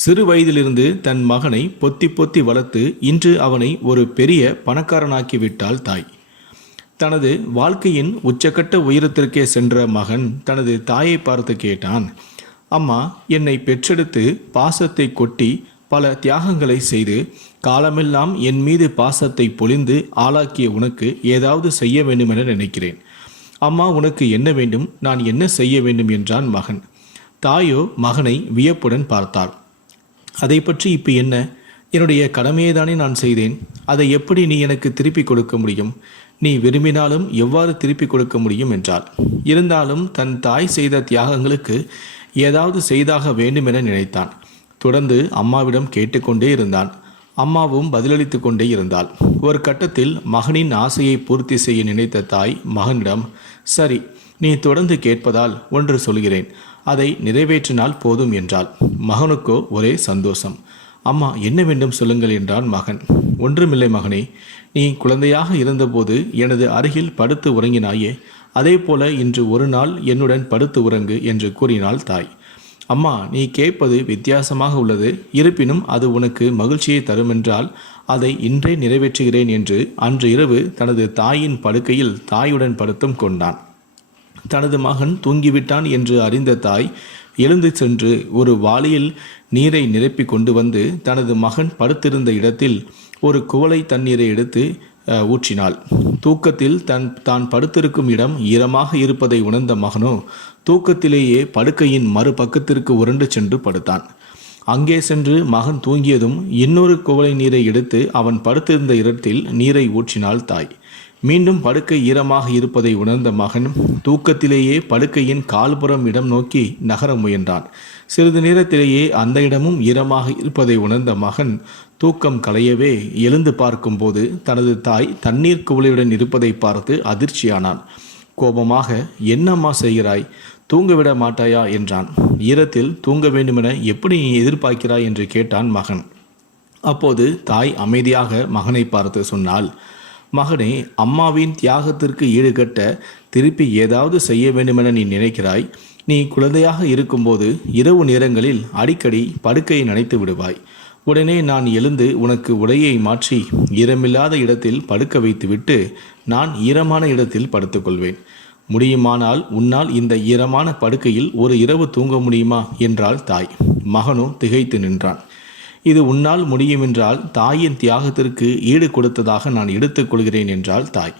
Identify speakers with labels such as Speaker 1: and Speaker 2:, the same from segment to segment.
Speaker 1: சிறு வயதிலிருந்து தன் மகனை பொத்தி பொத்தி வளர்த்து இன்று அவனை ஒரு பெரிய பணக்காரனாக்கி விட்டாள் தாய். தனது வாழ்க்கையின் உச்சக்கட்ட உயரத்திற்கே சென்ற மகன் தனது தாயை பார்த்து கேட்டான் அம்மா என்னை பெற்றெடுத்து பாசத்தை கொட்டி பல தியாகங்களை செய்து காலமெல்லாம் என் மீது பாசத்தை பொழிந்து ஆளாக்கிய உனக்கு ஏதாவது செய்ய வேண்டுமென நினைக்கிறேன். அம்மா உனக்கு என்ன வேண்டும்? நான் என்ன செய்ய வேண்டும்? என்றான் மகன். தாயோ மகனை வியப்புடன் பார்த்தாள். அதை பற்றி இப்போ என்ன? என்னுடைய கடமையை தானே நான் செய்தேன். அதை எப்படி நீ எனக்கு திருப்பி கொடுக்க முடியும்? நீ விரும்பினாலும் எவ்வாறு திருப்பி கொடுக்க முடியும் என்றாள். இருந்தாலும் தன் தாய் செய்த தியாகங்களுக்கு ஏதாவது செய்தாக வேண்டும் என நினைத்தான். தொடர்ந்து அம்மாவிடம் கேட்டுக்கொண்டே இருந்தான் அம்மாவும் பதிலளித்து கொண்டே இருந்தாள். ஒரு கட்டத்தில் மகனின் ஆசையை பூர்த்தி செய்ய நினைத்த தாய் மகனிடம் சரி நீ தொடர்ந்து கேட்பதால் ஒன்று சொல்கிறேன். அதை நிறைவேற்றினால் போதும் என்றாள். மகனுக்கோ ஒரே சந்தோஷம். அம்மா என்ன வேண்டும் சொல்லுங்கள் என்றான் மகன். ஒன்றுமில்லை மகனே நீ குழந்தையாக இருந்தபோது எனது அருகில் படுத்து உறங்கினாயே அதே போல இன்று ஒரு நாள் என்னுடன் படுத்து உறங்கு என்று கூறினாள் தாய். அம்மா நீ கேட்பது வித்தியாசமாக உள்ளது. இருப்பினும் அது உனக்கு மகிழ்ச்சியை தருமென்றால் அதை இன்றே நிறைவேற்றுகிறேன் என்று அன்று இரவு தனது தாயின் படுக்கையில் தாயுடன் படுத்தும் கொண்டான். தனது மகன் தூங்கிவிட்டான் என்று அறிந்த தாய் எழுந்து சென்று ஒரு வாளியில் நீரை நிரப்பி கொண்டு வந்து தனது மகன் படுத்திருந்த இடத்தில் ஒரு குவளை தண்ணீரை எடுத்து ஊற்றினாள். தூக்கத்தில் தன் தான் படுத்திருக்கும் இடம் ஈரமாக இருப்பதை உணர்ந்த மகனோ தூக்கத்திலேயே படுக்கையின் மறுபக்கத்திற்கு உருண்டு சென்று படுத்தான். அங்கே சென்று மகன் தூங்கியதும் இன்னொரு குவளை நீரை எடுத்து அவன் படுத்திருந்த இடத்தில் நீரை ஊற்றினாள் தாய். மீண்டும் படுக்கை ஈரமாக இருப்பதை உணர்ந்த மகன் தூக்கத்திலேயே படுக்கையின் கால்புறம் இடம் நோக்கி நகர முயன்றான். சிறிது நேரத்திலேயே அந்த இடமும் ஈரமாக இருப்பதை உணர்ந்த மகன் தூக்கம் களையவே எழுந்து பார்க்கும்போது தனது தாய் தண்ணீர் குவளையுடன் இருப்பதை பார்த்து அதிர்ச்சியானான். கோபமாக என்னம்மா செய்கிறாய்? தூங்கவிட மாட்டாயா? என்றான். ஈரத்தில் தூங்க வேண்டுமென எப்படி நீ எதிர்பார்க்கிறாய்? என்று கேட்டான் மகன். அப்போது தாய் அமைதியாக மகனை பார்த்து சொன்னாள் மகனே அம்மாவின் தியாகத்திற்கு ஈடுகட்ட திருப்பி ஏதாவது செய்ய வேண்டுமென நீ நினைக்கிறாய். நீ குழந்தையாக இருக்கும்போது இரவு நேரங்களில் அடிக்கடி படுக்கையை நனைத்து விடுவாய். உடனே நான் எழுந்து உனக்கு உடையை மாற்றி ஈரமில்லாத இடத்தில் படுக்க வைத்துவிட்டு நான் ஈரமான இடத்தில் படுத்துக்கொள்வேன். முடியுமானால் உன்னால் இந்த ஈரமான படுக்கையில் ஒரு இரவு தூங்க முடியுமா? என்றாள் தாய். மகனும் திகைத்து நின்றான். இது உன்னால் முடியுமென்றால் தாயின் தியாகத்திற்கு ஈடு கொடுத்ததாக நான் எடுத்துக்கொள்கிறேன் என்றாள் தாய்.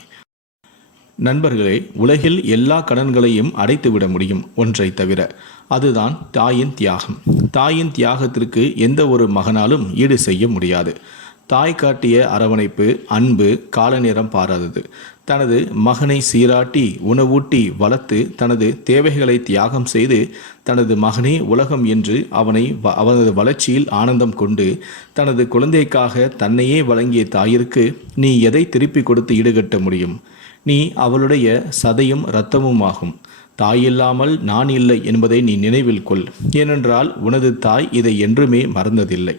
Speaker 1: நண்பர்களே உலகில் எல்லா கடன்களையும் அடைத்துவிட முடியும் ஒன்றை தவிர அதுதான் தாயின் தியாகம். தாயின் தியாகத்திற்கு எந்த ஒரு மகனாலும் ஈடு செய்ய முடியாது. தாய் காட்டிய அரவணைப்பு அன்பு காலநேரம் பாராதது. தனது மகனை சீராட்டி உணவூட்டி வளர்த்து தனது தேவைகளை தியாகம் செய்து தனது மகனே உலகம் என்று அவனை வ- அவனது வளர்ச்சியில் ஆனந்தம் கொண்டு தனது குழந்தைக்காக தன்னையே வழங்கிய தாயிற்கு நீ எதை திருப்பி கொடுத்து ஈடுகட்ட முடியும்? நீ அவளுடைய சதையும் இரத்தமும் ஆகும். தாய் இல்லாமல் நான் இல்லை என்பதை நீ நினைவில் கொள். ஏனென்றால் உனது தாய் இதை என்றுமே மறந்ததில்லை.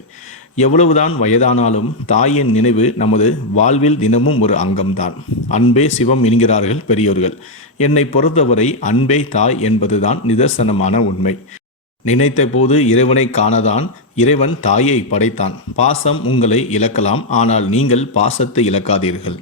Speaker 1: எவ்வளவுதான் வயதானாலும் தாயின் நினைவு நமது வாழ்வில் தினமும் ஒரு அங்கம்தான். அன்பே சிவம் என்கிறார்கள் பெரியோர்கள். என்னை பொறுத்தவரை அன்பே தாய் என்பதுதான் நிதர்சனமான உண்மை. நினைத்த போது இறைவனை காணதான் இறைவன் தாயை படைத்தான். பாசம் உங்களை இழக்கலாம் ஆனால் நீங்கள் பாசத்தை இழக்காதீர்கள்.